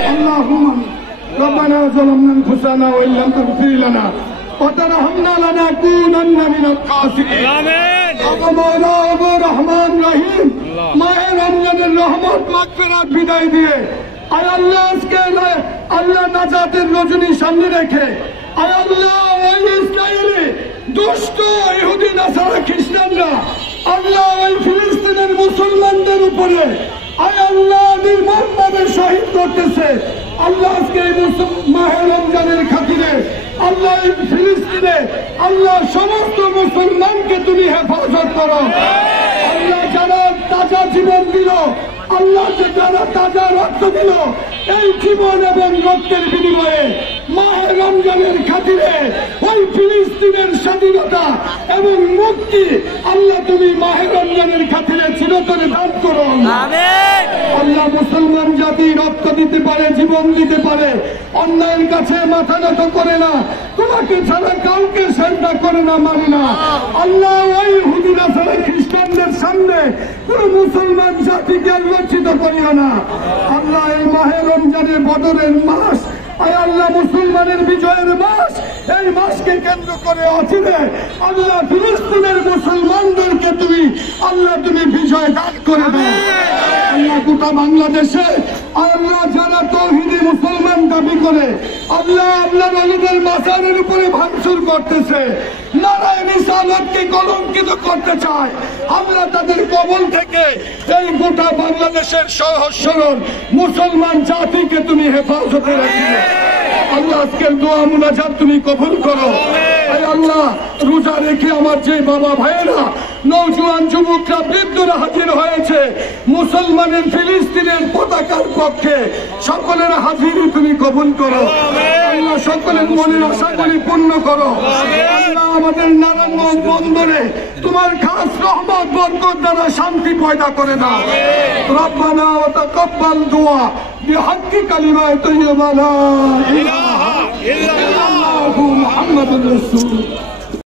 اللهم ربنا ظلمنا انفسنا وان لم تغفر لنا وترحمنا لنكونن من الخاسرين آمين مولا ابو রহমান রহিম মাহে রমজানের রহমত মাগফিরাত বিদায় দিয়ে আয় আল্লাহ আজকে আল্লাহ নাজাতের রজনী সামনে রেখে আয় আল্লাহ ওই ইসরায়েলি দুষ্ট ইহুদি নাসারা খ্রিস্টানরা আল্লাহ ওই ফিলিস্তিনের মুসলমানদের উপরে আয় আল্লাহ নির্মমভাবে শহীদ করতেছে আল্লাহ আজকে এই মাহে রমজানের খাতিরে আল্লাহ ফিলিস্তিনে আল্লাহ সমস্ত মুসলমানকে তুমি হেফাজত করো আল্লাহ যারা তাজা জীবন দিল আল্লাহ যারা তাজা রক্ত দিল এই জীবন এবং রক্তের বিনিময়ে মাহে রমজানের খাতিরে ওই ফিলিস্তিনের স্বাধীনতা এবং মুক্তি আল্লাহ তুমি মাহে রমজানের খাতিরে চিরতরে দান করো আল্লাহ মুসলমান জাতি রক্ত দিতে পারে জীবন দিতে পারে অন্যায়ের কাছে মাথা নত করে না তোমাকে ছাড়া কাউকে শ্রদ্ধা করে না মানে না আল্লাহ ওই হুজুরা ছাড়া খ্রিস্টানদের সামনে কোন মুসলমান জাতিকে লজ্জিত করিও না আল্লাহ এই মাহে রমজানের বদরের মাস আয় আল্লাহ মুসলমানের বিজয়ের মাস এই মাসকে কেন্দ্র করে অচিরে আল্লাহ ফিলিস্তিনের মুসলমানদেরকে তুমি আল্লাহ তুমি বিজয় দান করে দাও আল্লাহ গোটা বাংলাদেশে আল্লাহ যারা তৌহিদি মুসলমান দাবি করে আল্লাহ আল্লাহ নবীদের মাজারের উপরে ভাঙচুর করতেছে নারায়ণ রিসালাতকে কলঙ্কিত করতে চায় আমরা তাদের কবল থেকে এই গোটা বাংলাদেশের সহজ সরল মুসলমান জাতিকে তুমি হেফাজতে রাখিও আল্লাহ আজকের দোয়া মুনাজাত তুমি কবুল করো আল্লাহ রোজা রেখে আমার যে বাবা ভাইয়েরা নওজোয়ান যুবকরা বৃদ্ধরা হাজির হয়েছে মুসলমানের ফিলিস্তিনের পতাকার পক্ষে সকলের হাজিরি তুমি কবুল করো আল্লাহ সকলের মনের আশাগুলি পূর্ণ করো আল্লাহ আমাদের নারায়ণগঞ্জ বন্দরে তোমার খাস রহমত বরকত দ্বারা শান্তি পয়দা করে দাও রব্বানা ওয়া তাকাব্বাল দুআ বিহাক্কি কালিমায়ে তাইয়্যিবা লা ইলাহা ইল্লাল্লাহু মুহাম্মাদুর রাসূল